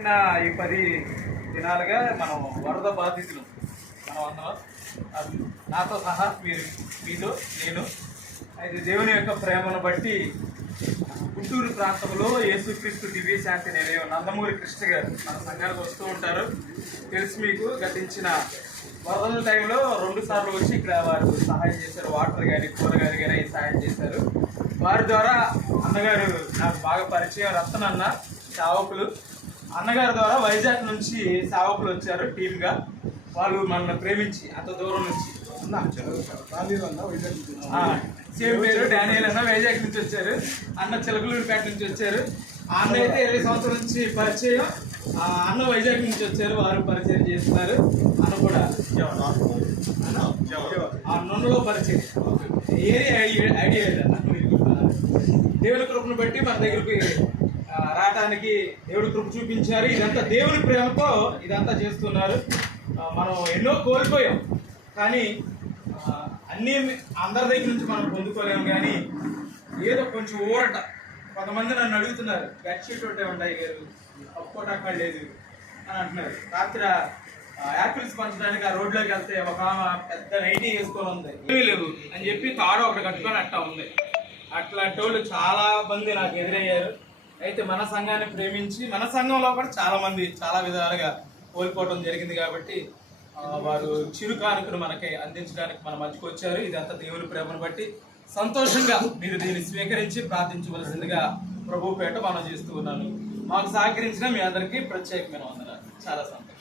ఈ 10 దినాలుగా మనం వరద బాధితులు మనం అందరం నాతో సహా మీతో నేను అయితే దేవుని యొక్క ప్రేమను బట్టి గుంటూరు ప్రాంతంలో యేసుక్రీస్తు దివ్య శాంతి నిలయం నందమూరి కృష్ణ గారు మన సంఘానికి వస్తూ ఉంటారు. తెలుసు మీకు. గతించిన వరదల టైంలో 2 సార్లు వచ్చి ఇక్కడ వారు సహాయం చేశారు. వాటర్ కానీ కూరగాయలు కానీ సహాయం చేశారు. వారి ద్వారా అన్నగారు నాకు బాగా పరిచయం. రత్నన్న సేవకులు అన్నగారి ద్వారా వైజాగ్ నుంచి సేవకులు వచ్చారు టీమ్గా. వాళ్ళు మనల్ని ప్రేమించి అంత దూరం నుంచి సేమ్ పేరు డానియల్ అన్న వైజాగ్ నుంచి వచ్చారు. అన్న చిలకలూరిపేట నుంచి వచ్చారు. అన్న అయితే 20 సంవత్సరాల నుంచి పరిచయం. అన్న వైజాగ్ నుంచి వచ్చారు. వారు పరిచయం చేస్తున్నారు. అన్న కూడా నన్నులో పరిచయం ఐడియా దేవుని కృపను బట్టి మన దగ్గరికి రావటానికి దేవుడి కృప చూపించారు. ఇదంతా దేవుని ప్రేమతో ఇదంతా చేస్తున్నారు. మనం ఎన్నో కోల్పోయాం, కానీ అన్నీ అందరి దగ్గర నుంచి మనం పొందుకోలేము. కానీ ఏదో కొంచెం ఊరట. కొంతమంది నన్ను అడుగుతున్నారు, బెడ్షీట్ ఒకటే ఉంటాయి గారు, ఒక్కోటి అక్కడ లేదు అని అంటున్నారు. రాత్రి యాపిల్స్ పంచడానికి ఆ రోడ్లోకి వెళ్తే ఒక పెద్ద నైటీ వేసుకొని ఉంది, ఏమీ లేవు అని చెప్పి తాడు ఒకటి కట్టుకొని అట్టా ఉంది. అట్లాంటి వాళ్ళు చాలా మంది నాకు ఎదురయ్యారు. అయితే మన సంఘాన్ని ప్రేమించి మన సంఘంలో కూడా చాలా మంది చాలా విధాలుగా కోల్పోవడం జరిగింది. కాబట్టి వారు చిరు కానుకను మనకి అందించడానికి మన మధ్యకు వచ్చారు. ఇదంతా దేవుని ప్రేమను బట్టి సంతోషంగా మీరు దీన్ని స్వీకరించి ప్రార్థించవలసిందిగా ప్రభు పేట మనం చేస్తూ ఉన్నాను. మాకు సహకరించిన మీ అందరికీ ప్రత్యేకమైన వందనాలు. చాలా సంతోషం.